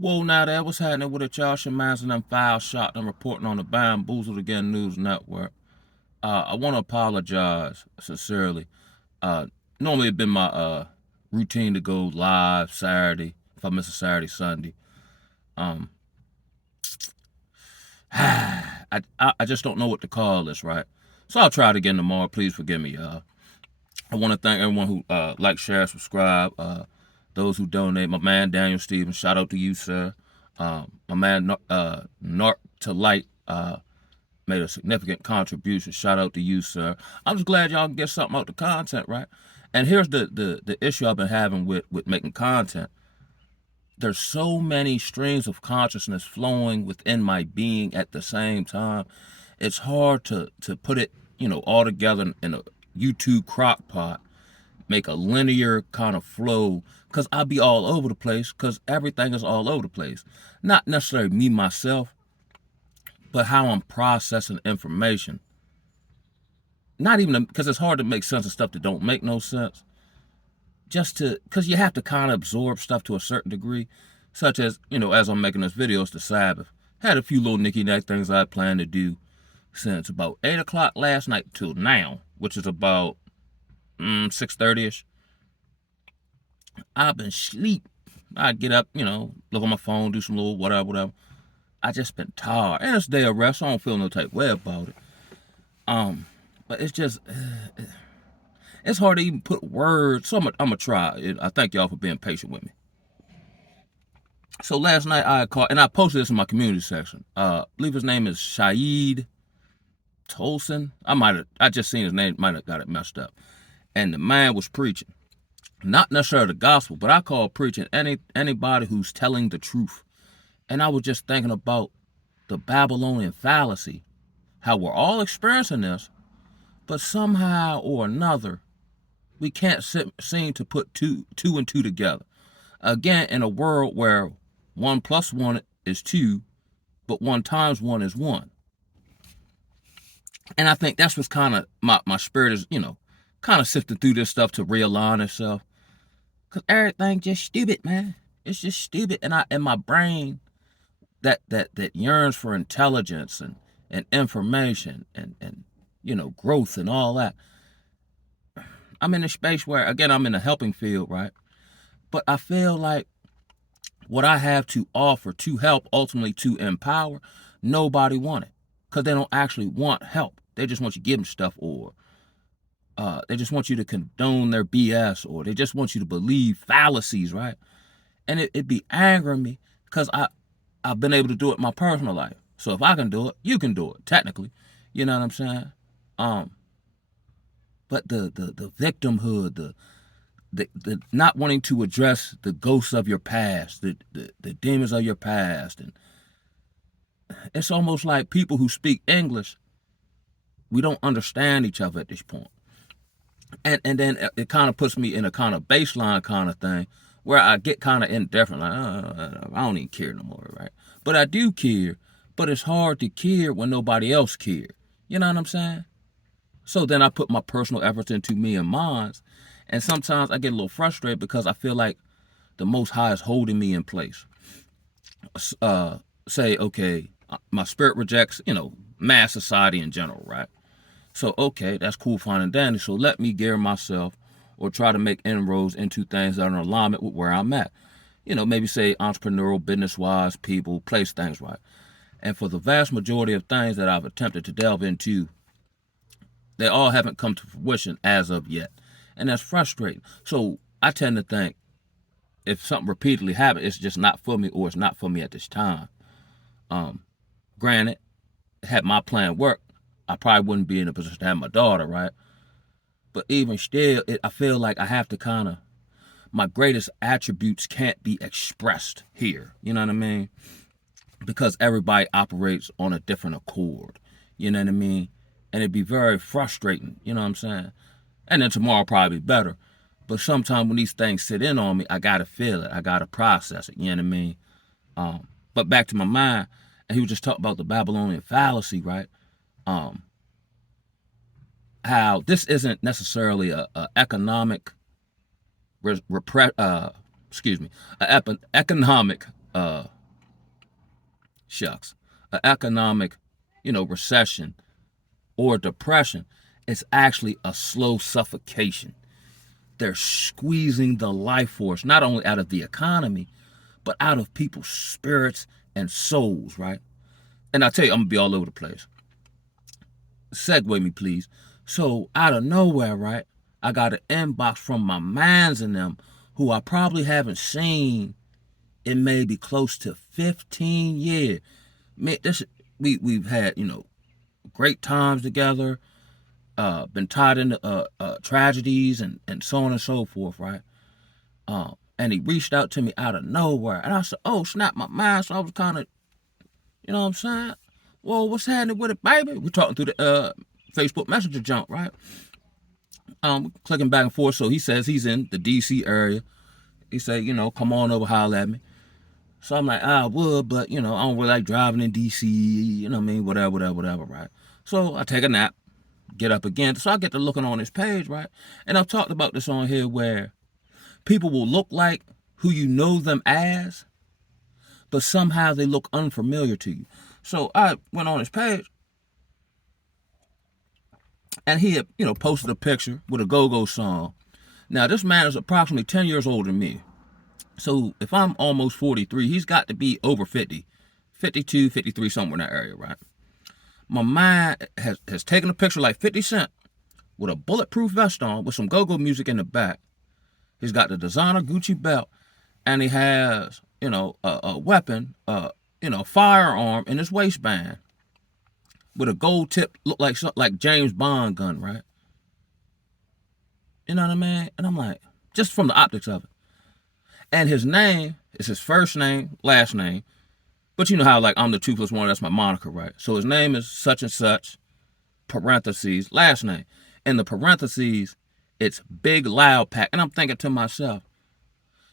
Whoa, now that what's happening with it, y'all? Shemaz and them foul shot. I'm reporting on the Bamboozled Again News Network. I want to apologize sincerely. Uh, Normally it'd been my routine to go live Saturday if I miss a Saturday, Sunday. Um, I just don't know what to call this, right? So I'll try it again tomorrow. Please forgive me, y'all. I want to thank everyone who like, share, subscribe. Those who donate. My man Daniel Stevens, shout out to you, sir. My man Nart to Light made a significant contribution. Shout out to you, sir. I'm just glad y'all can get something out the content, right? And here's the issue I've been having with making content. There's so many streams of consciousness flowing within my being at the same time. It's hard to put it, all together in a YouTube crock pot, make a linear kind of flow, because I'll be all over the place, because everything is all over the place. Not necessarily me, myself, but how I'm processing information. Not even because it's hard to make sense of stuff that don't make no sense. Because you have to kind of absorb stuff to a certain degree, such as, as I'm making this video, it's the Sabbath. Had a few little nicky-nack things I planned to do since about 8 o'clock last night till now, which is about 6:30ish. I've been asleep. I get up, look on my phone, do some little whatever. I just been tired. And it's day of rest, so I don't feel no type way about it. But it's just, it's hard to even put words. So I'm gonna try. I thank y'all for being patient with me. So last night I called, and I posted this in my community section. I believe his name is Shaid Tolson. I just seen his name, might have got it messed up. And the man was preaching. Not necessarily the gospel, but I call preaching anybody who's telling the truth. And I was just thinking about the Babylonian fallacy, how we're all experiencing this, but somehow or another, we can't seem to put two and two together. Again, in a world where 1 plus 1 is 2, but 1 times 1 is 1. And I think that's what's kind of my spirit is, kind of sifting through this stuff to realign itself. Because everything just stupid, man. It's just stupid. And in my brain that yearns for intelligence and information and growth and all that. I'm in a space where, again, I'm in a helping field, right? But I feel like what I have to offer to help, ultimately to empower, nobody want it. Because they don't actually want help. They just want you to give them stuff, or they just want you to condone their BS, or they just want you to believe fallacies, right? And it'd be angering me because I've been able to do it in my personal life. So if I can do it, you can do it, technically. You know what I'm saying? But the victimhood, the not wanting to address the ghosts of your past, the demons of your past, and it's almost like people who speak English, we don't understand each other at this point. And then it kind of puts me in a kind of baseline kind of thing where I get kind of indifferent, like, I don't even care no more, right? But I do care, but it's hard to care when nobody else cares. You know what I'm saying? So then I put my personal efforts into me and mine, and sometimes I get a little frustrated because I feel like the Most High is holding me in place. Say, okay, my spirit rejects, mass society in general, right? So, okay, that's cool, fine, and dandy. So let me gear myself or try to make inroads into things that are in alignment with where I'm at. Maybe say entrepreneurial, business-wise, people, place things right. And for the vast majority of things that I've attempted to delve into, they all haven't come to fruition as of yet. And that's frustrating. So I tend to think if something repeatedly happens, it's just not for me, or it's not for me at this time. Granted, had my plan worked, I probably wouldn't be in a position to have my daughter, right? But even still, I feel like I have to kind of, my greatest attributes can't be expressed here. You know what I mean? Because everybody operates on a different accord. You know what I mean? And it'd be very frustrating. You know what I'm saying? And then tomorrow probably be better. But sometimes when these things sit in on me, I gotta feel it. I gotta process it. You know what I mean? But back to my mind, and he was just talking about the Babylonian fallacy, right? How this isn't necessarily a economic economic uh, shucks, an economic, recession or depression. It's actually a slow suffocation. They're squeezing the life force, not only out of the economy, but out of people's spirits and souls, right? And I tell you, I'm going to be all over the place. Segue me, please. So, out of nowhere, right, I got an inbox from my mans and them who I probably haven't seen in maybe close to 15 years. Man, we've had, great times together, been tied into tragedies and so on and so forth, right? And he reached out to me out of nowhere. And I said, oh, snap, my mind. So I was kind of, you know what I'm saying? Well, what's happening with it, baby? We're talking through the Facebook Messenger jump, right? Clicking back and forth. So he says he's in the D.C. area. He said, come on over, holler at me. So I'm like, I would, but, I don't really like driving in D.C., you know what I mean? Whatever, right? So I take a nap, get up again. So I get to looking on his page, right? And I've talked about this on here where people will look like who you know them as, but somehow they look unfamiliar to you. So I went on his page, and he had, posted a picture with a go-go song. Now, this man is approximately 10 years older than me. So if I'm almost 43, he's got to be over 50, 52, 53, somewhere in that area, right? My mind has taken a picture like 50 Cent with a bulletproof vest on with some go-go music in the back. He's got the designer Gucci belt, and he has, a weapon, firearm in his waistband with a gold tip, look like James Bond gun, right? You know what I mean? And I'm like, just from the optics of it. And his name is his first name, last name. But you know how, like, I'm the 2 + 1, that's my moniker, right? So his name is such and such, parentheses, last name. In the parentheses, it's Big Loud Pack. And I'm thinking to myself,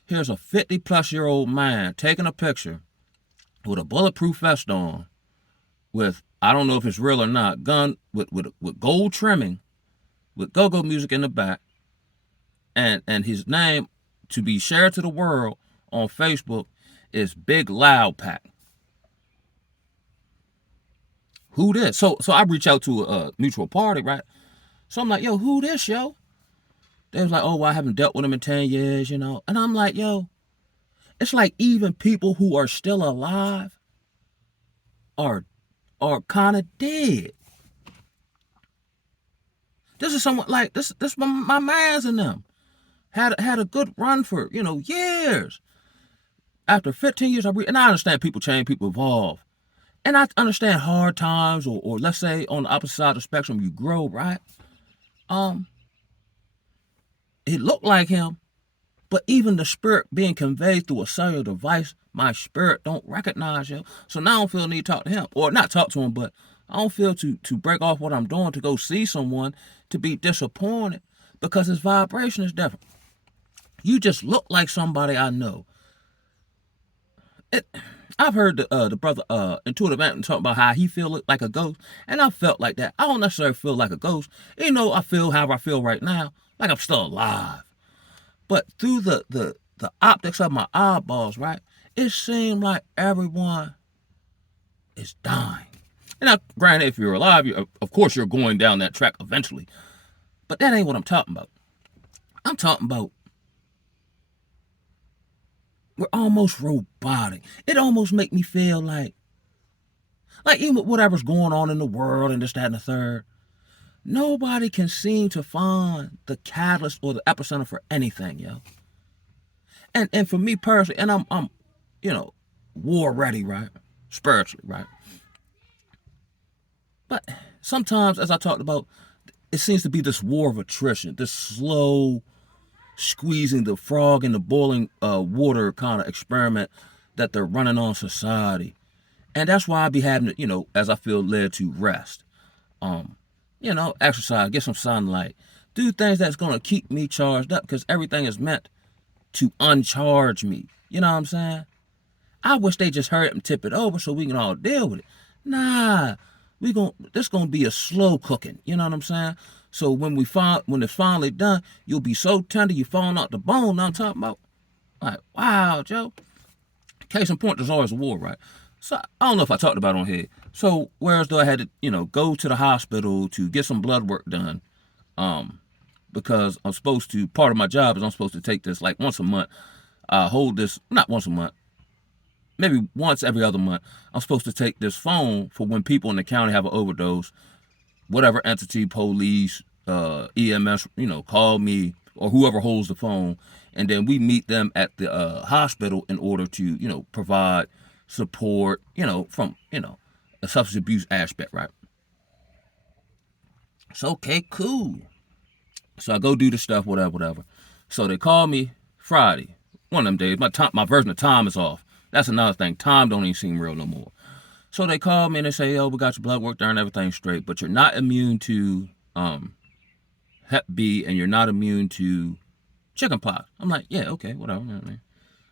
here's a 50-plus-year-old man taking a picture with a bulletproof vest on, with, I don't know if it's real or not, gun with gold trimming, with go-go music in the back, and his name to be shared to the world on Facebook is Big Loud Pack. Who this? So I reach out to a mutual party, right? So I'm like, yo, who this, yo? They was like, oh, well, I haven't dealt with him in 10 years, And I'm like, yo, it's like even people who are still alive are kind of dead. This is someone like this my mans and them had a good run for, years. After 15 years, and I understand people change, people evolve. And I understand hard times, or let's say on the opposite side of the spectrum, you grow, right? It looked like him, but even the spirit being conveyed through a cellular device, my spirit don't recognize him. So now I don't feel the need to talk to him, or not talk to him, but I don't feel to break off what I'm doing to go see someone to be disappointed because his vibration is different. You just look like somebody I know. I've heard the brother Intuitive Ant talk about how he feel like a ghost, and I felt like that. I don't necessarily feel like a ghost. I feel however I feel right now, like I'm still alive. But through the optics of my eyeballs, right, it seemed like everyone is dying. And now, granted, if you're alive, of course you're going down that track eventually. But that ain't what I'm talking about. I'm talking about we're almost robotic. It almost make me feel like even with whatever's going on in the world and this, that, and the third, nobody can seem to find the catalyst or the epicenter for anything, yo. And for me personally, and I'm war ready, right? Spiritually, right? But sometimes, as I talked about, it seems to be this war of attrition, this slow squeezing the frog in the boiling water kind of experiment that they're running on society. And that's why I be having to, as I feel led to rest. Exercise, get some sunlight, do things that's going to keep me charged up, because everything is meant to uncharge me. You know what I'm saying? I wish they just hurry up and tip it over so we can all deal with it. Nah, this gonna be a slow cooking. You know what I'm saying? So when it's finally done, you'll be so tender you falling out the bone. Now I'm talking about, like, wow, Joe. Case in point, there's always a war, right? So I don't know if I talked about it on here. So whereas though I had to, go to the hospital to get some blood work done, because I'm supposed to, part of my job is I'm supposed to take this like once a month. Hold this, not once a month, maybe once every other month. I'm supposed to take this phone for when people in the county have an overdose, whatever entity, police, EMS, call me or whoever holds the phone, and then we meet them at the hospital in order to, provide support, from, a substance abuse aspect, right? So, okay, cool. So I go do the stuff, whatever. So they call me Friday, one of them days. My version of time is off. That's another thing. Time don't even seem real no more. So they call me and they say, "Yo, we got your blood work done, everything's straight, but you're not immune to Hep B and you're not immune to chickenpox." I'm like, "Yeah, okay, whatever.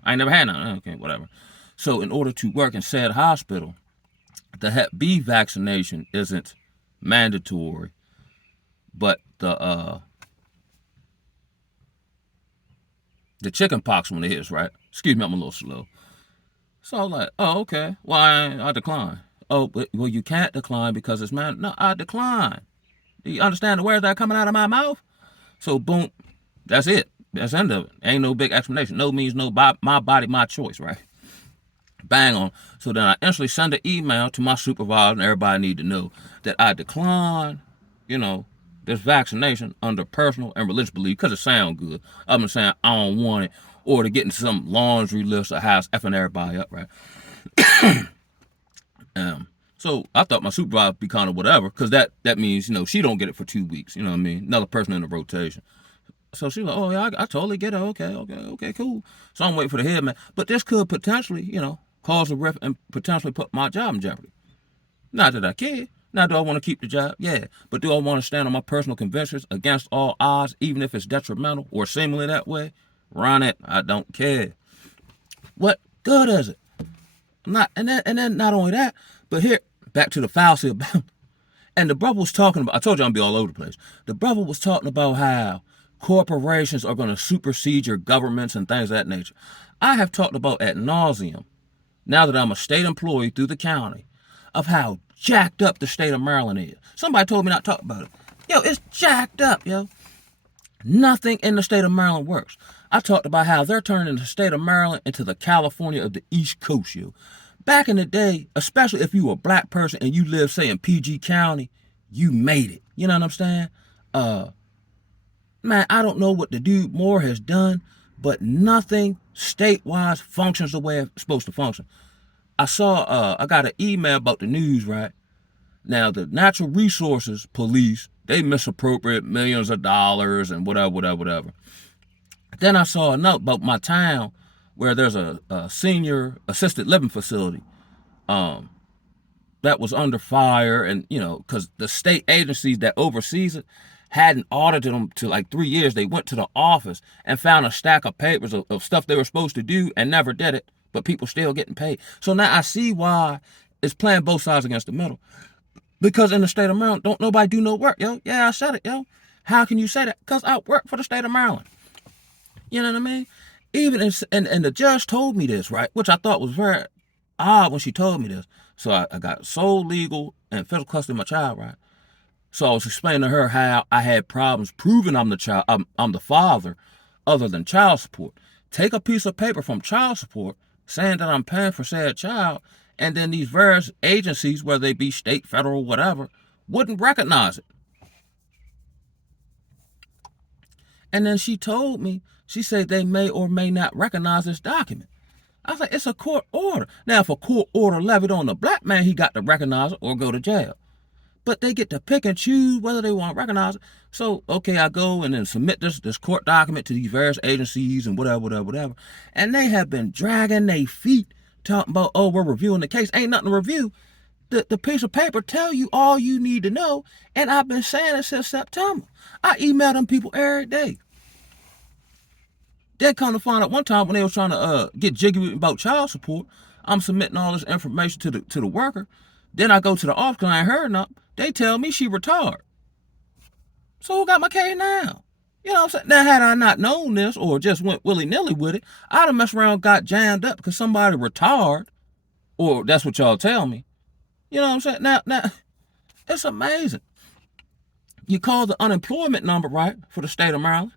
I ain't never had none. Okay, whatever." So in order to work in said hospital, the Hep B vaccination isn't mandatory, but the chickenpox one is, right? Excuse me, I'm a little slow. So I was like, "Oh, okay. Why I decline?" "Oh, well, you can't decline because it's man. No, I decline. Do you understand the words that are coming out of my mouth?" So boom, that's it. That's the end of it. Ain't no big explanation. No means no. My body, my choice, right? Bang on. So then I instantly send an email to my supervisor, and everybody need to know that I decline, this vaccination under personal and religious belief because it sounds good. I've been saying I don't want it, or to get into some laundry list of house effing everybody up, right? So I thought my supervisor would be kind of whatever, because that means, she don't get it for 2 weeks, you know what I mean? Another person in the rotation. So she's like, "Oh, yeah, I totally get it. Okay, cool." So I'm waiting for the head man. But this could potentially, cause a rift and potentially put my job in jeopardy. Not that I care. Now, do I want to keep the job? Yeah. But do I want to stand on my personal convictions against all odds, even if it's detrimental or seemingly that way? Run it. I don't care. What good is it? And then not only that, but here, back to the fallacy about, and the brother was talking about, I told you I'm going to be all over the place. The brother was talking about how corporations are going to supersede your governments and things of that nature. I have talked about ad nauseum, now that I'm a state employee through the county, of how jacked up the state of Maryland is. Somebody told me not to talk about it. Yo, it's jacked up, yo. Nothing in the state of Maryland works. I talked about how they're turning the state of Maryland into the California of the East Coast, yo. Back in the day, especially if you were a black person and you lived, say, in PG County, you made it. You know what I'm saying? Man, I don't know what the dude Moore has done, but nothing state-wise functions the way it's supposed to function. I got an email about the news, right? Now, the natural resources police, they misappropriate millions of dollars and whatever. Then I saw a note about my town where there's a senior assisted living facility that was under fire, and because the state agencies that oversees it hadn't audited them to like 3 years. They went to the office and found a stack of papers of stuff they were supposed to do and never did it, but people still getting paid. So now I see why it's playing both sides against the middle. Because in the state of Maryland, don't nobody do no work, yo. Yeah, I said it, yo. How can you say that? Because I work for the state of Maryland. You know what I mean? Even and the judge told me this, right? Which I thought was very odd when she told me this. So I got sole legal and physical custody of my child, right? So I was explaining to her how I had problems proving I'm the child, I'm the father, other than child support. Take a piece of paper from child support saying that I'm paying for said child, and then these various agencies, whether they be state, federal, whatever, wouldn't recognize it. And then she told me, she said they may or may not recognize this document. I was like, it's a court order. Now, if a court order levied on a black man, he got to recognize it or go to jail. But they get to pick and choose whether they want to recognize it. So, okay, I go and then submit this court document to these various agencies and whatever. And they have been dragging their feet, talking about, "Oh, we're reviewing the case." Ain't nothing to review. The piece of paper tell you all you need to know. And I've been saying it since September. I email them people every day. They come to find out one time when they was trying to get jiggy about child support, I'm submitting all this information to the worker. Then I go to the office because I ain't heard nothing. They tell me she retired. So who got my case now? You know what I'm saying? Now, had I not known this or just went willy-nilly with it, I'd have messed around and got jammed up because somebody retired, or that's what y'all tell me. You know what I'm saying? Now, it's amazing. You call the unemployment number, right, for the state of Maryland,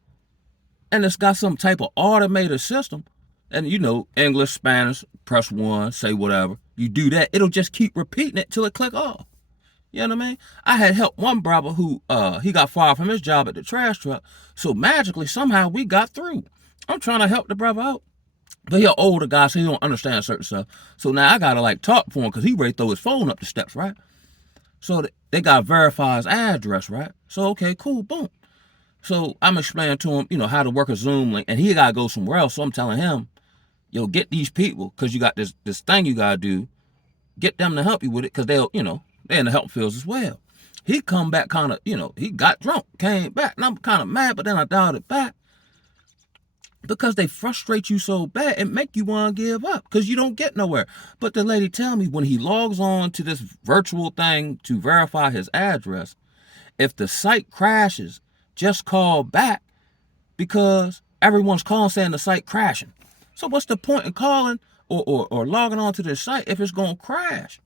and it's got some type of automated system. And you know, English, Spanish, press 1, say whatever. You do that, it'll just keep repeating it till it click off. You know what I mean? I had helped one brother who he got fired from his job at the trash truck. So magically, somehow we got through. I'm trying to help the brother out. But he an older guy, so he don't understand certain stuff. So now I gotta like talk for him because he ready to throw his phone up the steps, right? So they gotta verify his address, right? So okay, cool, boom. So I'm explaining to him, you know, how to work a Zoom link, and he gotta go somewhere else. So I'm telling him, yo, get these people, because you got this thing you gotta do. Get them to help you with it, because they'll, you know, they're in the help fields as well. He come back kind of, you know, he got drunk, came back, and I'm kind of mad, but then I dialed it back. Because they frustrate you so bad, it make you want to give up, because you don't get nowhere. But the lady tell me when he logs on to this virtual thing to verify his address, if the site crashes, just call back, because everyone's calling saying the site crashing. So what's the point in calling or logging on to this site if it's going to crash?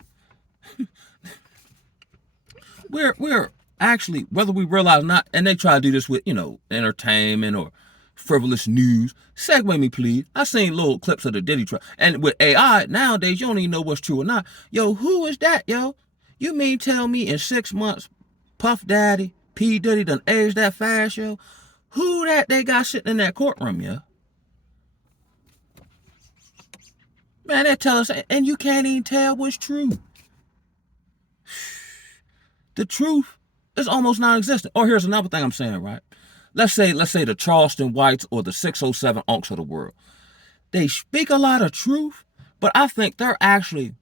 We're actually, whether we realize or not, and they try to do this with, you know, entertainment or frivolous news. Segue me, please. I seen little clips of the Diddy trial. And with AI, nowadays, you don't even know what's true or not. Yo, who is that, yo? You mean tell me in 6 months, Puff Daddy, P. Diddy done aged that fast, yo? Who that they got sitting in that courtroom, yo? Man, they tell us, and you can't even tell what's true. The truth is almost non-existent. Or here's another thing I'm saying, right? Let's say the Charleston Whites or the 607 Unks of the world. They speak a lot of truth, but I think they're actually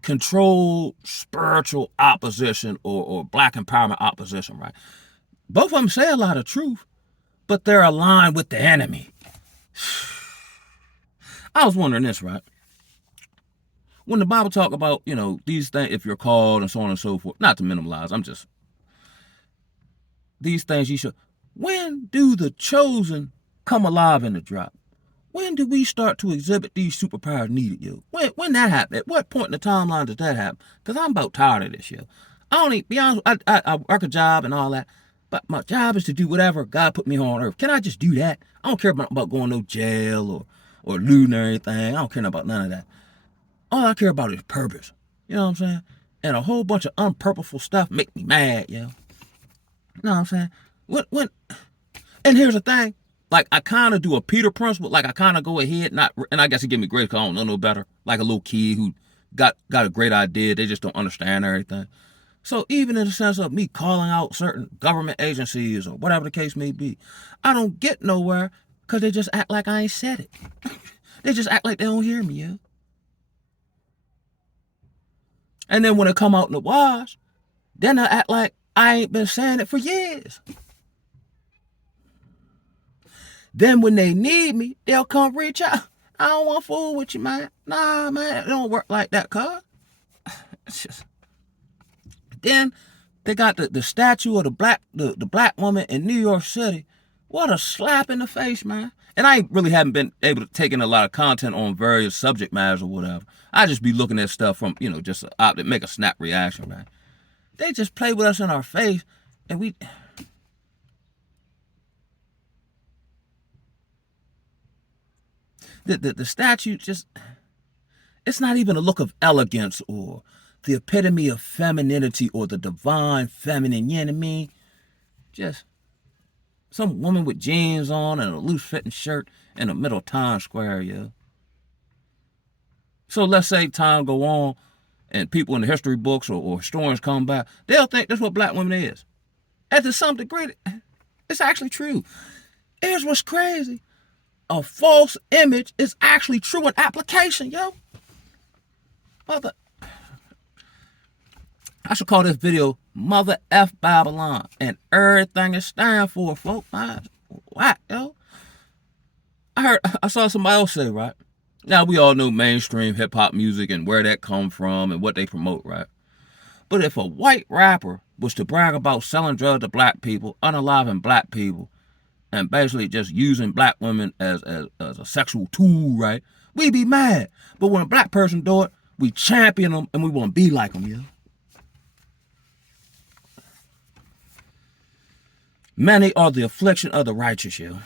controlled spiritual opposition or black empowerment opposition, right? Both of them say a lot of truth, but they're aligned with the enemy. I was wondering this, right? When the Bible talk about, you know, these things, if you're called and so on and so forth, not to minimize, these things you should, when do the chosen come alive in the drop? When do we start to exhibit these superpowers needed, yo? When that happen? At what point in the timeline does that happen? Because I'm about tired of this, yo. I don't even, be honest, I work a job and all that, but my job is to do whatever God put me on earth. Can I just do that? I don't care about going to no jail or looting or anything. I don't care about none of that. All I care about is purpose. You know what I'm saying? And a whole bunch of unpurposeful stuff make me mad, yo. You know what I'm saying? When and here's the thing. Like, I kind of do a Peter principle. Like, I kind of go ahead, and I guess he give me grace because I don't know no better. Like a little kid who got a great idea. They just don't understand everything. So even in the sense of me calling out certain government agencies or whatever the case may be, I don't get nowhere because they just act like I ain't said it. They just act like they don't hear me, yo. And then when it come out in the wash, then I act like I ain't been saying it for years. Then when they need me, they'll come reach out. I don't want to fool with you, man. Nah, man, it don't work like that, cuz. It's just... Then they got the statue of the black woman in New York City. What a slap in the face, man. And I really haven't been able to take in a lot of content on various subject matters or whatever. I just be looking at stuff from, you know, just to make a snap reaction, man. They just play with us in our face, and we... The statue just... It's not even a look of elegance or the epitome of femininity or the divine feminine, you know what I mean? Just some woman with jeans on and a loose-fitting shirt in the middle of Times Square, yeah. So let's say time go on and people in the history books or historians come back, they'll think that's what black women is. And to some degree, it's actually true. Here's what's crazy. A false image is actually true in application, yo. Mother, I should call this video Mother F Babylon and everything it stands for, folks. What, yo? I saw somebody else say, right? Now, we all know mainstream hip-hop music and where that come from and what they promote, right? But if a white rapper was to brag about selling drugs to black people, unaliving black people, and basically just using black women as a sexual tool, right? We be mad. But when a black person do it, we champion them and we want to be like them, yo. Many are the affliction of the righteous, yo.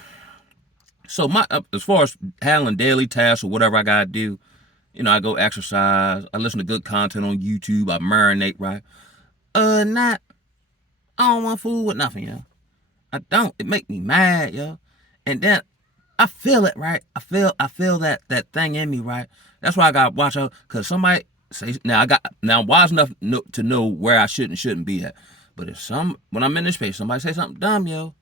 So my as far as handling daily tasks or whatever I gotta do, I go exercise, I listen to good content on YouTube, I marinate, right? Not I don't want food with nothing, yo. I don't. It make me mad, yo. And then I feel it, right? I feel that thing in me, right? That's why I gotta watch out, cause somebody say now I'm wise enough to know where I should and shouldn't be at. But if when I'm in this space, somebody say something dumb, yo,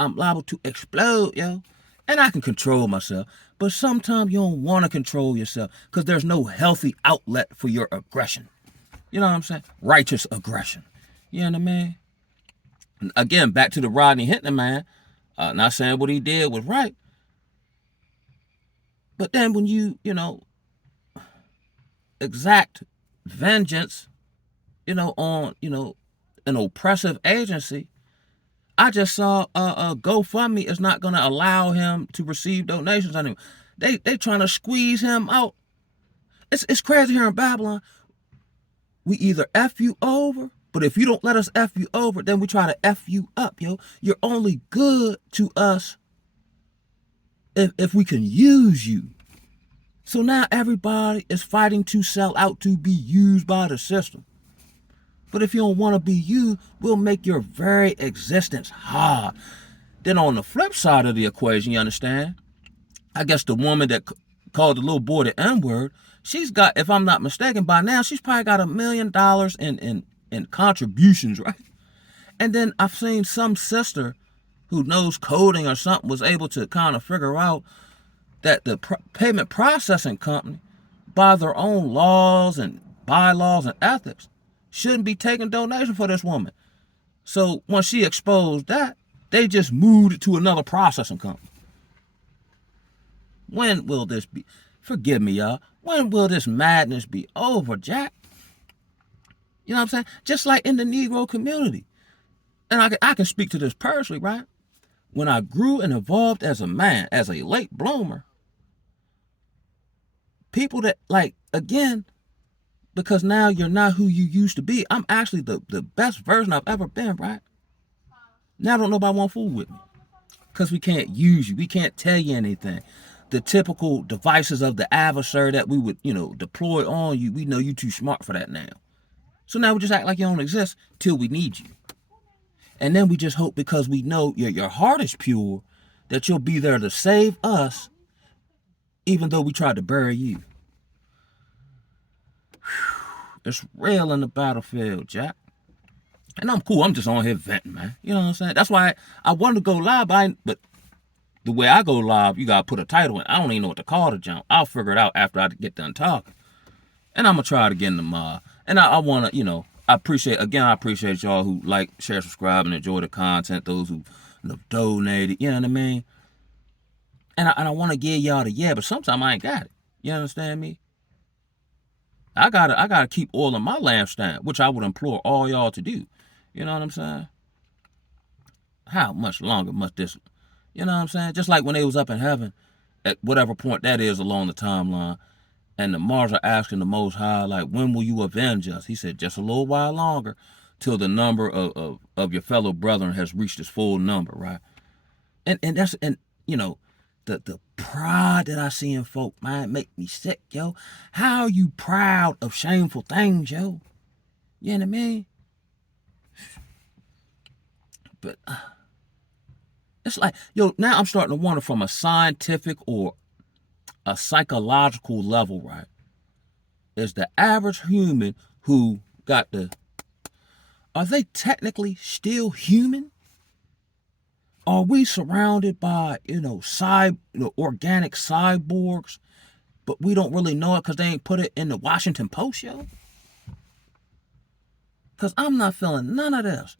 I'm liable to explode, yo. And I can control myself. But sometimes you don't want to control yourself because there's no healthy outlet for your aggression. You know what I'm saying? Righteous aggression. You know what I mean? And again, back to the Rodney Hinton man. Not saying what he did was right. But then when you exact vengeance, on, an oppressive agency, I just saw GoFundMe is not going to allow him to receive donations anymore. They trying to squeeze him out. It's crazy here in Babylon. We either F you over, but if you don't let us F you over, then we try to F you up, yo. You're only good to us if we can use you. So now everybody is fighting to sell out to be used by the system. But if you don't want to be used, we'll make your very existence hard. Then on the flip side of the equation, you understand? I guess the woman that called the little boy the N-word, she's got, if I'm not mistaken, by now she's probably got $1 million in contributions, right? And then I've seen some sister who knows coding or something was able to kind of figure out that the payment processing company, by their own laws and bylaws and ethics, shouldn't be taking donations for this woman. So once she exposed that, they just moved it to another processing company. When will this be? Forgive me, y'all. When will this madness be over, Jack? You know what I'm saying? Just like in the Negro community. And I can speak to this personally, right? When I grew and evolved as a man, as a late bloomer, people that, again, because now you're not who you used to be. I'm actually the best version I've ever been, right? Now don't nobody want food with me. Because we can't use you. We can't tell you anything. The typical devices of the adversary that we would, deploy on you, we know you too smart for that now. So now we just act like you don't exist till we need you. And then we just hope because we know your heart is pure that you'll be there to save us even though we tried to bury you. It's real in the battlefield, Jack. And I'm cool. I'm just on here venting, man. You know what I'm saying? That's why I wanted to go live, but the way I go live, you got to put a title in. I don't even know what to call the jump. I'll figure it out after I get done talking. And I'm going to try it again tomorrow. And I want to, I appreciate y'all who like, share, subscribe, and enjoy the content. Those who donated, you know what I mean? And I want to give y'all the but sometimes I ain't got it. You understand me? I gotta keep oil in my lampstand, which I would implore all y'all to do. You know what I'm saying? How much longer must this, you know what I'm saying? Just like when they was up in heaven, at whatever point that is along the timeline, and the Mars are asking the Most High, like, when will you avenge us? He said, just a little while longer, till the number of your fellow brethren has reached its full number, right? And that's, the pride that I see in folk, man, make me sick, yo. How are you proud of shameful things, yo? You know what I mean? But it's like, yo, now I'm starting to wonder from a scientific or a psychological level, right? Is the average human who got are they technically still human? Are we surrounded by, organic cyborgs, but we don't really know it because they ain't put it in the Washington Post, yo? Because I'm not feeling none of this.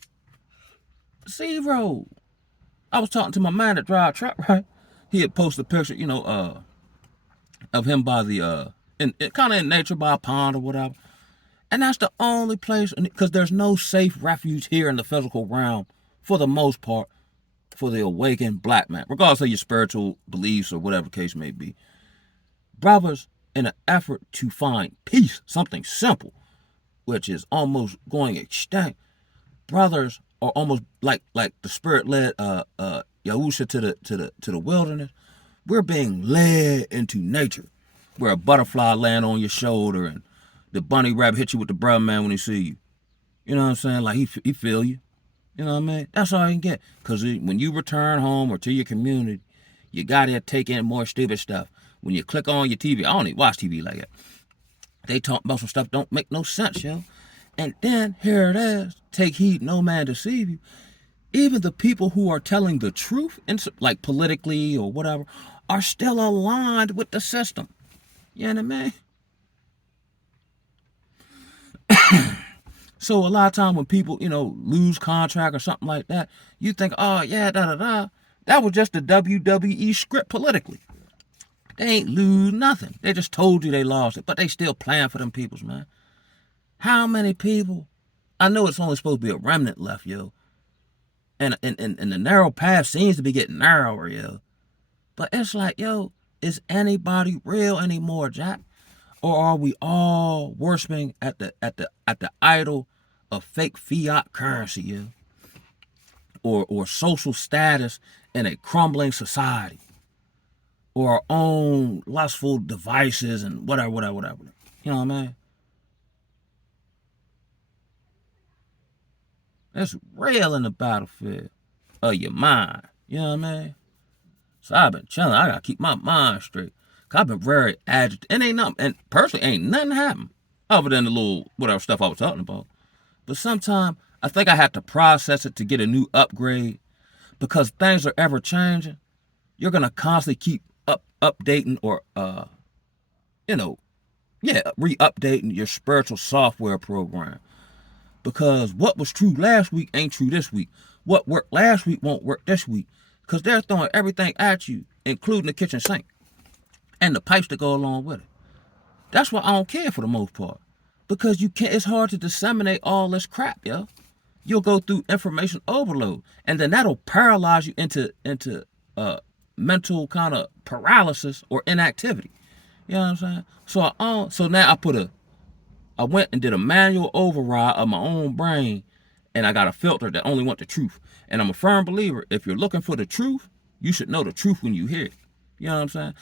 Zero. I was talking to my man that drive truck, right? He had posted a picture, of him by the, kind of in nature by a pond or whatever. And that's the only place, because there's no safe refuge here in the physical realm, for the most part, for the awakened black man, regardless of your spiritual beliefs or whatever the case may be. Brothers, in an effort to find peace, something simple, which is almost going extinct, brothers are almost like the spirit led Yahusha to the wilderness. We're being led into nature, where a butterfly land on your shoulder and the bunny rabbit hit you with the brother man when he see you. You know what I'm saying? Like he feel you. You know what I mean? That's all you can get. Because when you return home or to your community, you got to take in more stupid stuff. When you click on your TV, I don't even watch TV like that. They talk about some stuff don't make no sense, yo. And then here it is. Take heed, no man deceive you. Even the people who are telling the truth, like politically or whatever, are still aligned with the system. You know what I mean? So a lot of time when people, lose contract or something like that, you think, oh yeah, da-da-da. That was just the WWE script politically. They ain't lose nothing. They just told you they lost it, but they still playing for them peoples, man. How many people? I know it's only supposed to be a remnant left, yo. And the narrow path seems to be getting narrower, yo. But it's like, yo, is anybody real anymore, Jack? Or are we all worshiping at the idol of fake fiat currency, yo? Or social status in a crumbling society? Or our own lustful devices and whatever. You know what I mean? It's real in the battlefield of your mind. You know what I mean? So I've been chilling. I gotta keep my mind straight. Cause I've been very agitated. And ain't nothing, and personally ain't nothing happened. Other than the little whatever stuff I was talking about. But sometimes I think I have to process it to get a new upgrade. Because things are ever changing. You're gonna constantly keep updating or re-updating your spiritual software program. Because what was true last week ain't true this week. What worked last week won't work this week. Because they're throwing everything at you, including the kitchen sink. And the pipes that go along with it. That's why I don't care for the most part. Because you can't. It's hard to disseminate all this crap, yo. You'll go through information overload. And then that'll paralyze you into mental kind of paralysis or inactivity. You know what I'm saying? So now I went and did a manual override of my own brain, and I got a filter that only want the truth. And I'm a firm believer, if you're looking for the truth, you should know the truth when you hear it. You know what I'm saying?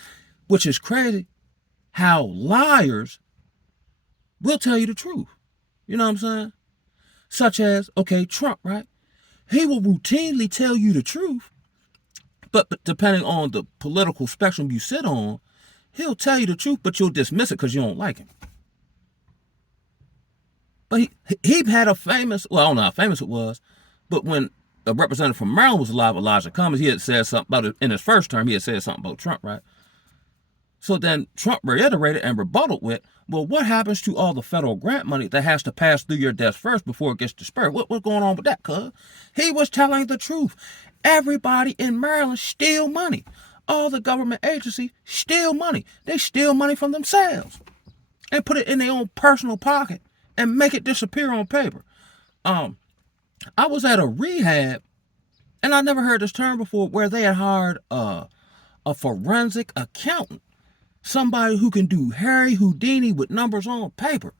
Which is crazy how liars will tell you the truth. You know what I'm saying? Such as, okay, Trump, right? He will routinely tell you the truth, but depending on the political spectrum you sit on, he'll tell you the truth, but you'll dismiss it because you don't like him. But he had a famous, well, I don't know how famous it was, but when a representative from Maryland was alive, Elijah Cummings, he had said something about it in his first term. He had said something about Trump, right? So then Trump reiterated and rebutted with, well, what happens to all the federal grant money that has to pass through your desk first before it gets dispersed? What's going on with that, cuz? He was telling the truth. Everybody in Maryland steal money. All the government agencies steal money. They steal money from themselves and put it in their own personal pocket and make it disappear on paper. I was at a rehab, and I never heard this term before, where they had hired a forensic accountant. Somebody who can do Harry Houdini with numbers on paper.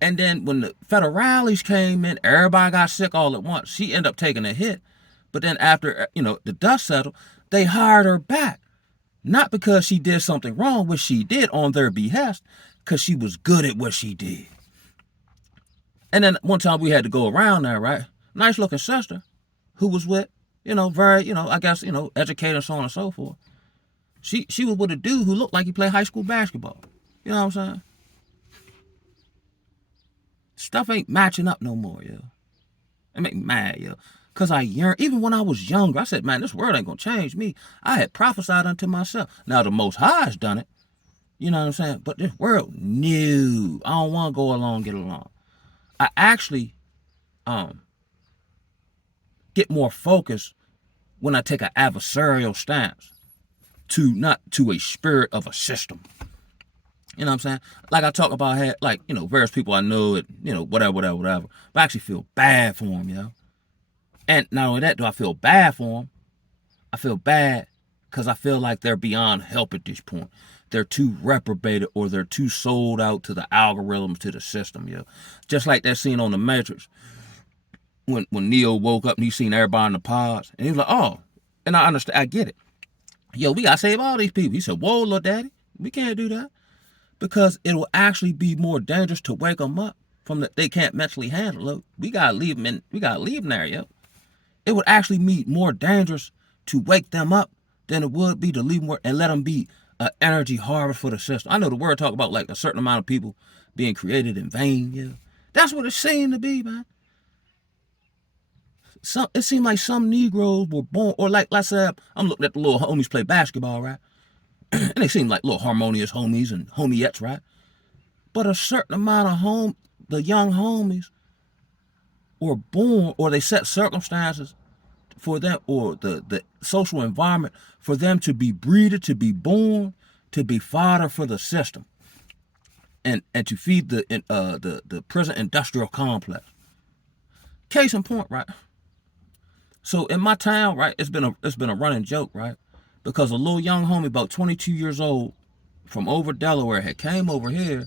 And then when the federales came in, everybody got sick all at once. She ended up taking a hit. But then after, the dust settled, they hired her back. Not because she did something wrong, which she did on their behest, because she was good at what she did. And then one time we had to go around there, right? Nice looking sister who was with, very, I guess, educated and so on and so forth. She was with a dude who looked like he played high school basketball. You know what I'm saying? Stuff ain't matching up no more, yo. It make me mad, yo. Because I yearn, even when I was younger, I said, man, this world ain't going to change me. I had prophesied unto myself. Now, the Most High has done it. You know what I'm saying? But this world, no. I don't want to go along, get along. I actually get more focused when I take an adversarial stance not to a spirit of a system. You know what I'm saying? Like I talk about, various people I know, whatever. But I actually feel bad for them, yo. And not only that, do I feel bad for them, I feel bad because I feel like they're beyond help at this point. They're too reprobated or they're too sold out to the algorithms, to the system, yo. Just like that scene on The Matrix when Neo woke up and he seen everybody in the pods. And he was like, oh, and I understand, I get it. Yo, we got to save all these people. He said, whoa, little daddy, we can't do that. Because it will actually be more dangerous to wake them up from that they can't mentally handle. Look, we got to leave them in, we got to leave them there, yo. It would actually be more dangerous to wake them up than it would be to leave them and let them be an energy harvest for the system. I know the word talk about like a certain amount of people being created in vain, yeah. That's what it seemed to be, man. It seemed like some Negroes were born, or like, let's say, I'm looking at the little homies play basketball, right? And they seem like little harmonious homies and homiettes, right? But a certain amount of the young homies were born, or they set circumstances for them, or the social environment for them to be breeded, to be born, to be fodder for the system, and to feed the prison industrial complex. Case in point, right? So in my town, right, it's been a running joke, right? Because a little young homie, about 22 years old, from over Delaware, had came over here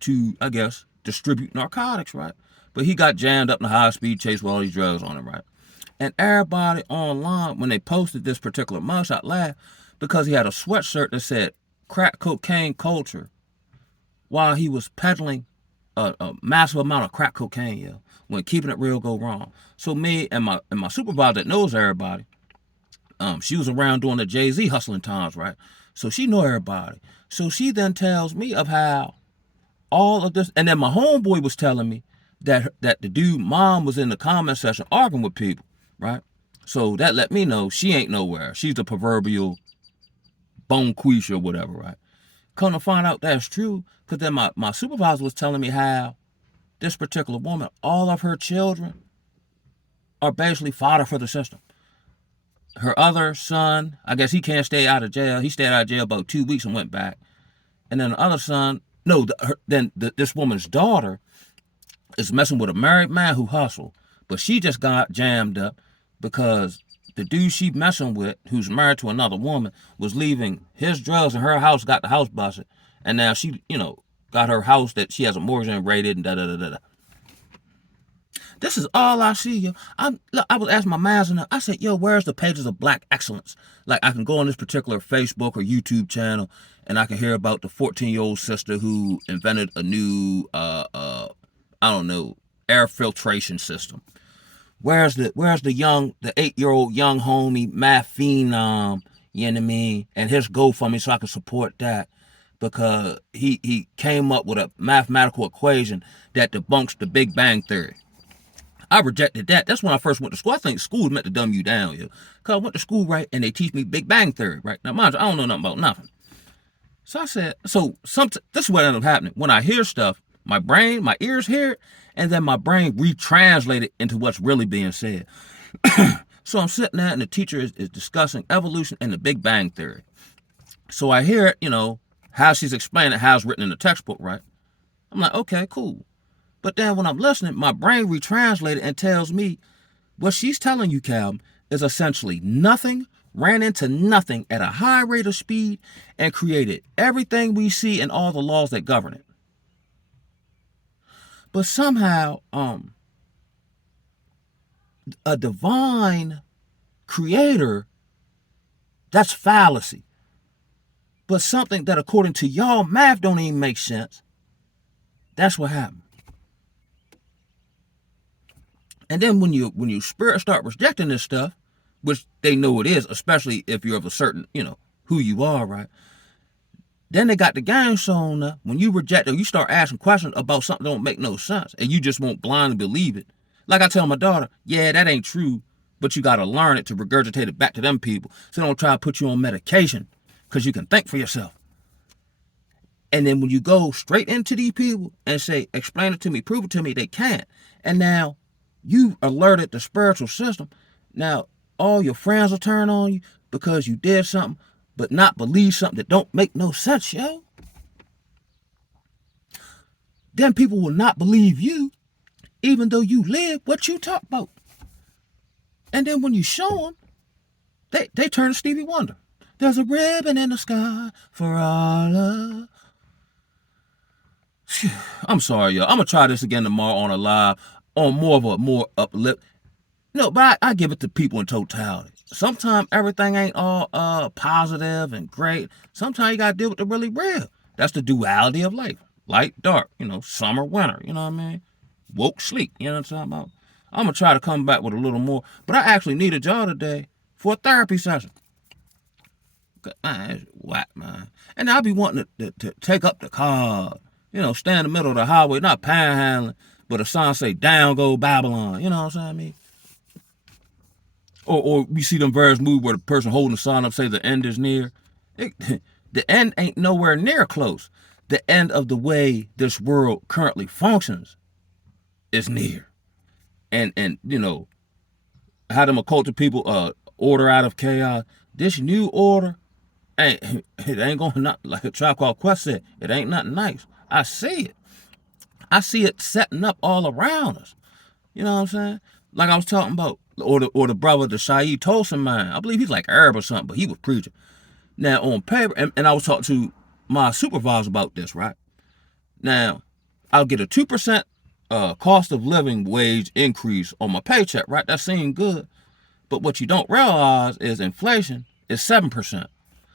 to, I guess, distribute narcotics, right? But he got jammed up in a high-speed chase with all these drugs on him, right? And everybody online, when they posted this particular mugshot, laughed because he had a sweatshirt that said crack cocaine culture while he was peddling a massive amount of crack cocaine, yo, when keeping it real go wrong. So me and my supervisor that knows everybody, she was around during the Jay-Z hustling times, right? So she know everybody. So she then tells me of how all of this, and then my homeboy was telling me that the dude mom was in the comment section arguing with people, right? So that let me know she ain't nowhere. She's the proverbial bonquisha or whatever, right? Come to find out that's true, because then my supervisor was telling me how this particular woman, all of her children are basically fodder for the system. Her other son, I guess he can't stay out of jail. He stayed out of jail about 2 weeks and went back. And then the other son, this woman's daughter is messing with a married man who hustled. But she just got jammed up because the dude she messing with, who's married to another woman, was leaving his drugs in her house, got the house busted. And now she, got her house that she has a mortgage in rated and da-da-da-da-da. This is all I see, yo. I was asking my mans, I said, yo, where's the pages of black excellence? Like, I can go on this particular Facebook or YouTube channel, and I can hear about the 14-year-old sister who invented a new, I don't know, air filtration system. Where's the 8-year-old young homie, math phenom, you know what I mean? And his GoFundMe so I can support that. Because he came up with a mathematical equation that debunks the Big Bang Theory. I rejected that. That's when I first went to school. I think school was meant to dumb you down, yo. Because I went to school, right, and they teach me Big Bang Theory, right? Now, mind you, I don't know nothing about nothing. So I said, this is what ended up happening. When I hear stuff, my ears hear it, and then my brain retranslates it into what's really being said. So I'm sitting there, and the teacher is discussing evolution and the Big Bang Theory. So I hear it, how she's explaining it, how it's written in the textbook, right? I'm like, okay, cool. But then when I'm listening, my brain retranslated and tells me what she's telling you, Calvin, is essentially nothing ran into nothing at a high rate of speed and created everything we see and all the laws that govern it. But somehow, a divine creator, that's fallacy. But something that according to y'all math don't even make sense, that's what happened. And then when your spirit start rejecting this stuff, which they know it is, especially if you're of a certain, who you are, right? Then they got the game shown up. When you reject it, you start asking questions about something that don't make no sense, and you just won't blindly believe it. Like I tell my daughter, yeah, that ain't true, but you got to learn it to regurgitate it back to them people. So they don't try to put you on medication, because you can think for yourself. And then when you go straight into these people and say, explain it to me, prove it to me, they can't. And now you alerted the spiritual system. Now all your friends will turn on you because you did something, but not believe something that don't make no sense, yo. Then people will not believe you, even though you live what you talk about. And then when you show them They turn to Stevie Wonder. There's a ribbon in the sky for all of. I'm sorry, y'all. I'm gonna try this again tomorrow on a live, on more uplift. No, but I give it to people in totality. Sometimes everything ain't all positive and great. Sometimes you gotta deal with the really real. That's the duality of life. Light, dark, summer, winter, you know what I mean? Woke, sleep, you know what I'm talking about? I'm gonna try to come back with a little more, but I actually needed y'all today for a therapy session. Man, it's whack, man. And I'll be wanting to take up the car, stand in the middle of the highway, not panhandling, but a sign say, down go Babylon, you know what I'm saying? I mean? Or we see them various movies where the person holding the sign up say the end is near. The end ain't nowhere near close. The end of the way this world currently functions is near. And how them occulted people order out of chaos. This new order it ain't gonna, not like a Tribe Called Quest said, it ain't nothing nice. I see it. I see it setting up all around us. You know what I'm saying? Like I was talking about, or the brother, the Shaid Tosin man. I believe he's like Arab or something, but he was preaching. Now on paper, and I was talking to my supervisor about this, right? Now, I'll get a 2% cost of living wage increase on my paycheck, right? That seemed good. But what you don't realize is inflation is 7%.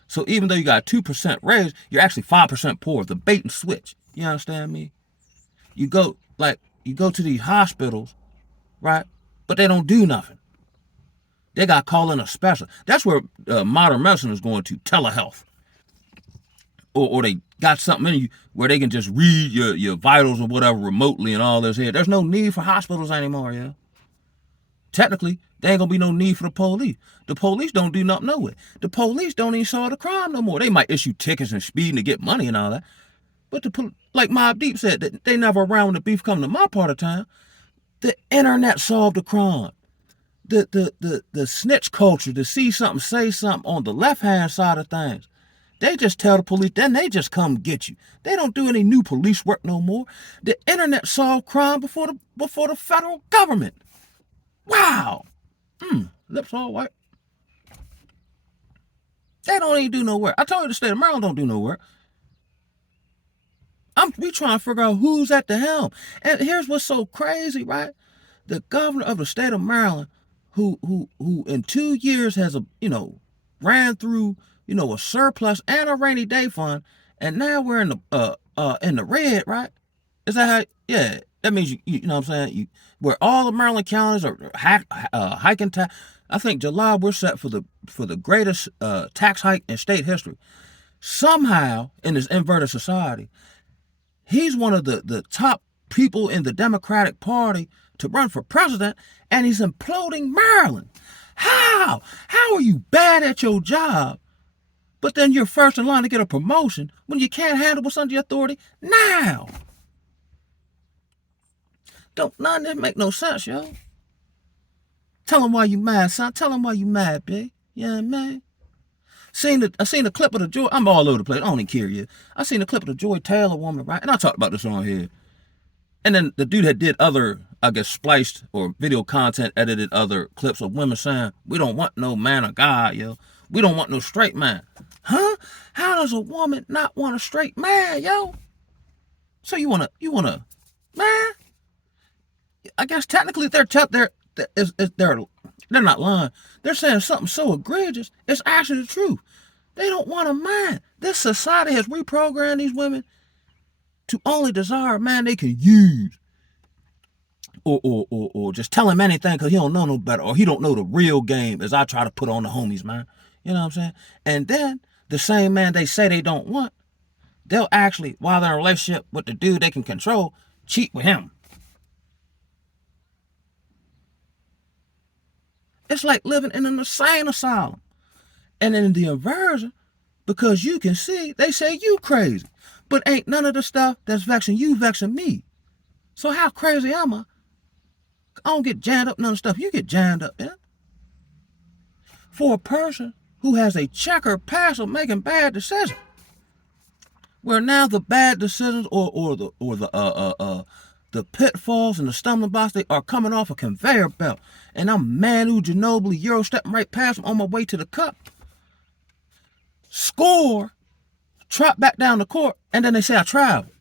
So even though you got a 2% raise, you're actually 5% poor. The bait and switch. You understand me? You go to these hospitals, right? But they don't do nothing. They got to call in a specialist. That's where modern medicine is going to, telehealth. Or they got something in you where they can just read your vitals or whatever remotely and all this here. There's no need for hospitals anymore, yeah. Technically, there ain't gonna be no need for the police. The police don't do nothing nowhere. The police don't even solve the crime no more. They might issue tickets and speeding to get money and all that. But like Mobb Deep said, they never around when the beef come to my part of town. The internet solved the crime. The snitch culture, to see something, say something on the left-hand side of things. They just tell the police, then they just come get you. They don't do any new police work no more. The internet solved crime before the federal government. Wow. Lips all white. They don't even do no work. I told you the state of Maryland don't do no work. We trying to figure out who's at the helm. And here's what's so crazy, right? The governor of the state of Maryland, who in 2 years has ran through a surplus and a rainy day fund, and now we're in the red, right? Is that how? Yeah, that means you know what I'm saying. Where all the Maryland counties are hiking tax. I think July we're set for the greatest tax hike in state history. Somehow in this inverted society, he's one of the top people in the Democratic Party to run for president, and he's imploding Maryland. How? How are you bad at your job, but then you're first in line to get a promotion when you can't handle what's under your authority now? Don't none of that make no sense, yo. Tell him why you mad, son. Tell him why you mad, big. Yeah, man. I seen a clip of the Joy. I'm all over the place. I don't even care yet. I seen a clip of the Joy Taylor woman, right? And I talked about this on here. And then the dude had did other, I guess, spliced or video content, edited other clips of women saying, we don't want no man of God, yo. We don't want no straight man. Huh? How does a woman not want a straight man, yo? So you wanna, man? I guess technically they're not lying. They're saying something so egregious, it's actually the truth. They don't want a man. This society has reprogrammed these women to only desire a man they can use. Or just tell him anything because he don't know no better, or he don't know the real game, as I try to put on the homies, man. You know what I'm saying? And then the same man they say they don't want, they'll actually, while they're in a relationship with the dude they can control, cheat with him. It's like living in an insane asylum. And in the inversion, because you can see, they say you crazy. But ain't none of the stuff that's vexing you vexing me. So how crazy am I? I don't get jammed up none of the stuff you get jammed up in. For a person who has a checkered past of making bad decisions, where now the bad decisions or the The pitfalls and the stumbling blocks, they are coming off a conveyor belt. And I'm Manu Ginobili, Euro stepping right past them on my way to the cup. Score, trot back down the court, and then they say I traveled.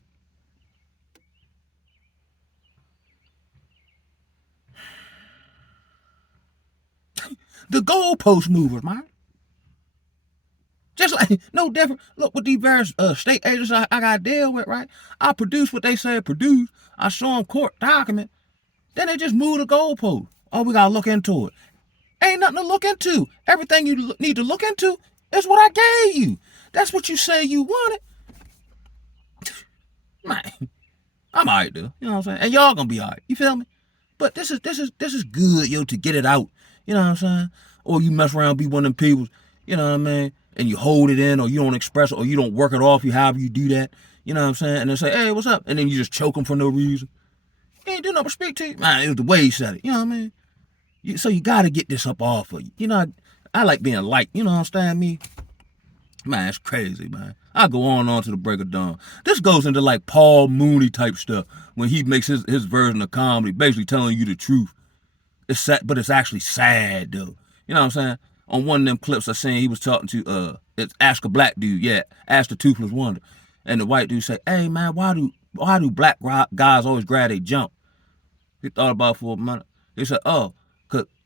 The goalpost movers, man. Just like, no different. Look, with these various state agents I got to deal with, right? I produce what they say produce. I show them court document. Then they just move the goalpost. Oh, we got to look into it. Ain't nothing to look into. Everything you need to look into is what I gave you. That's what you say you wanted. Man, I'm all right, though. You know what I'm saying? And y'all gonna be all right. You feel me? But this is good, yo, to get it out. You know what I'm saying? Or you mess around, be one of them people, you know what I mean? And you hold it in, or you don't express it, or you don't work it off, however you do that. You know what I'm saying? And they say, hey, what's up? And then you just choke them for no reason. He ain't do nothing but speak to you. Man, it was the way he said it. You know what I mean? So you got to get this up off of you. You know, I like being liked. You know what I'm saying? Me? Man, it's crazy, man. I go on to the break of dawn. This goes into like Paul Mooney type stuff when he makes his version of comedy, basically telling you the truth. It's sad, but it's actually sad, though. You know what I'm saying? On one of them clips I seen, he was talking to, it's Ask a Black Dude, yeah, Ask the Toothless Wonder. And the white dude said, hey, man, why do black guys always grab their jump? He thought about it for a minute. He said, oh,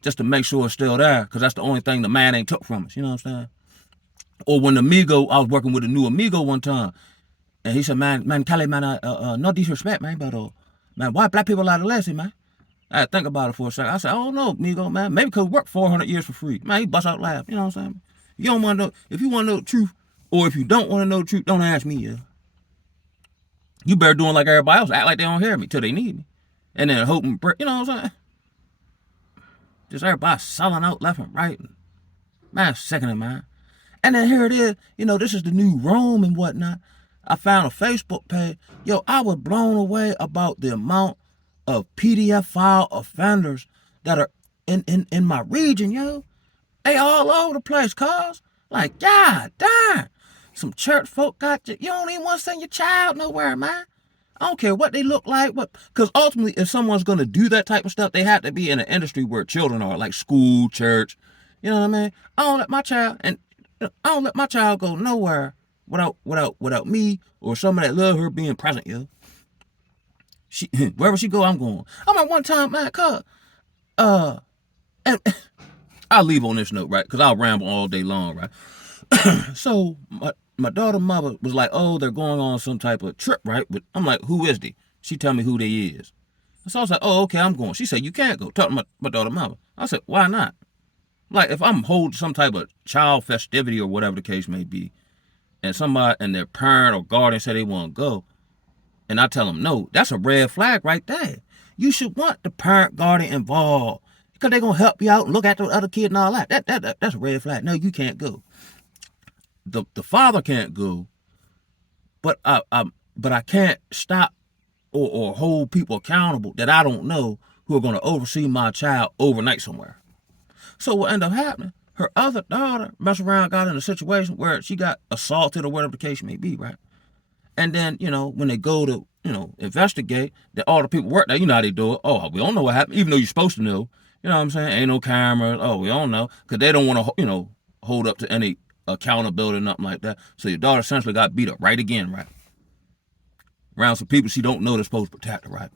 just to make sure it's still there, because that's the only thing the man ain't took from us. You know what I'm saying? Or when Amigo, I was working with a new Amigo one time, and he said, man, Kelly, man, no disrespect, man, but, man, why black people out of Leslie, man? I had to think about it for a second. I said, I don't know, Amigo, man. Maybe because we worked 400 years for free. Man, he bust out laughing. You know what I'm saying? You don't want to know, if you want to know the truth, or if you don't want to know the truth, don't ask me, yeah. You better doing like everybody else, act like they don't hear me till they need me. And then hope and pray, you know what I'm saying? Just everybody selling out left and right. Man, sickening, man. And then here it is, you know, this is the new Rome and whatnot. I found a Facebook page. Yo, I was blown away about the amount of PDF file offenders that are in my region, yo. They all over the place, cuz. Like, God damn. Some church folk got you. You don't even want to send your child nowhere, man. I don't care what they look like. Because ultimately, if someone's going to do that type of stuff, they have to be in an industry where children are, like school, church. You know what I mean? I don't let my child go nowhere without me or somebody that love her being present, yo. Wherever she go, I'm going. I'm at one time, man, and I'll leave on this note, right? Because I'll ramble all day long, right? So my daughter's mother was like, oh, they're going on some type of trip, right? But I'm like, who is they? She tell me who they is. So I was like, oh, okay, I'm going. She said, you can't go. Talk to my daughter's mother. I said, why not? Like, if I'm holding some type of child festivity or whatever the case may be, and somebody and their parent or guardian say they want to go, and I tell them no, that's a red flag right there. You should want the parent guardian involved because they're gonna help you out and look at the other kid and all that. That's a red flag. No, you can't go. The father can't go, but I can't stop or hold people accountable that I don't know who are gonna oversee my child overnight somewhere. So what ended up happening? Her other daughter messed around, got in a situation where she got assaulted or whatever the case may be, right? And then, you know, when they go to, you know, investigate, that all the people work there, you know how they do it. Oh, we don't know what happened, even though you're supposed to know. You know what I'm saying? Ain't no cameras. Oh, we don't know. Because they don't want to, you know, hold up to any accountability or nothing like that. So your daughter essentially got beat up right again, right? Around some people she don't know they're supposed to protect her, right?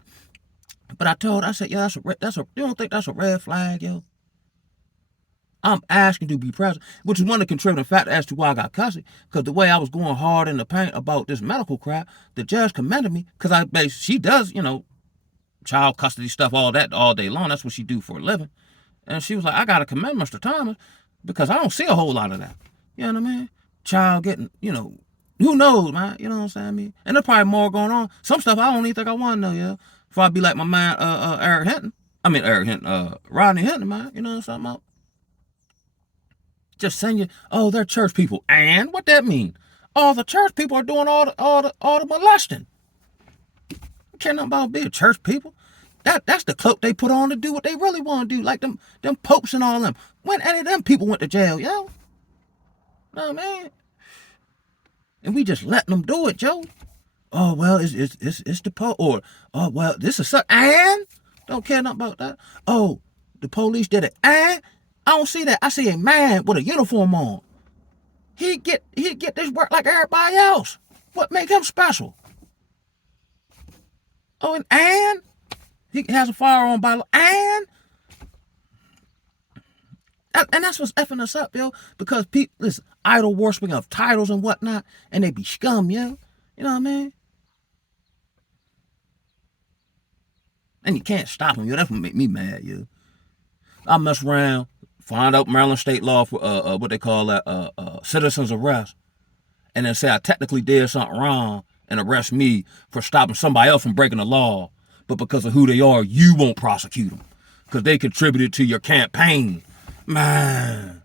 But I told her, I said, yo, you don't think that's a red flag, yo? I'm asking to be present, which is one of the contributing factors as to why I got custody. Because the way I was going hard in the paint about this medical crap, the judge commended me because she does, you know, child custody stuff, all that all day long. That's what she do for a living. And she was like, I got to commend Mr. Thomas because I don't see a whole lot of that. You know what I mean? Child getting, you know, who knows, man? You know what I'm saying? I mean, and there's probably more going on. Some stuff I don't even think I want to know, yeah. Before I be like my man, Rodney Hinton, man. You know what I'm saying about? Just saying you, oh, they're church people. And what that mean? All the church people are doing all the molesting. I care nothing about being church people. That's the cloak they put on to do what they really want to do. Like them popes and all them. When any of them people went to jail, yo? No, man. And we just letting them do it, Joe. Oh well, it's the or oh well, this is such and don't care nothing about that. Oh, the police did it, and I don't see that. I see a man with a uniform on. He get this work like everybody else. What make him special? Oh, and he has a firearm by law, and that's what's effing us up, yo. Because people, listen, idol worshiping of titles and whatnot, and they be scum, yo. You know what I mean? And you can't stop them, yo. That's what make me mad, yo. I mess around, find out Maryland state law for what they call that citizen's arrest, and then say I technically did something wrong and arrest me for stopping somebody else from breaking the law, but because of who they are, you won't prosecute them because they contributed to your campaign, man.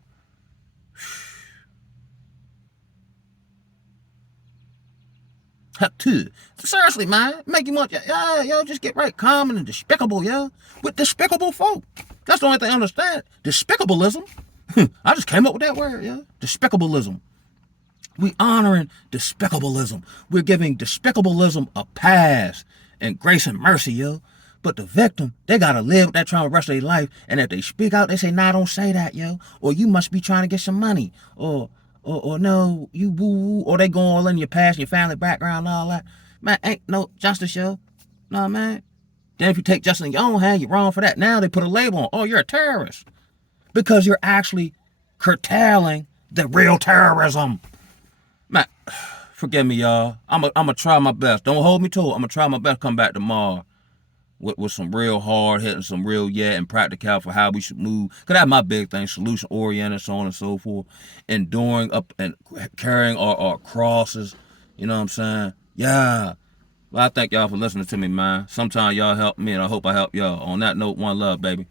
Seriously, man, make you want, yo, just get right, common and despicable, yo, with despicable folk. That's the only thing I understand. Despicableism. I just came up with that word, yo. Despicableism. We honoring despicableism. We're giving despicableism a pass and grace and mercy, yo. But the victim, they gotta live with that trauma the rest of their life. And if they speak out, they say, nah, don't say that, yo. Or you must be trying to get some money. Or no, you woo, or they go all in your past, your family background, and all that. Man, ain't no justice, yo. No, man. Then if you take justice in your own hand, you're wrong for that. Now they put a label on, oh, you're a terrorist. Because you're actually curtailing the real terrorism. Man, forgive me, y'all. I'm gonna try my best. Don't hold me to it. I'm gonna try my best to come back tomorrow with some real hard hitting, some real and practical for how we should move. Cause that's my big thing, solution oriented, so on and so forth. Enduring up and carrying our crosses. You know what I'm saying? Yeah. Well, I thank y'all for listening to me, man. Sometimes y'all help me, and I hope I help y'all. On that note, one love, baby.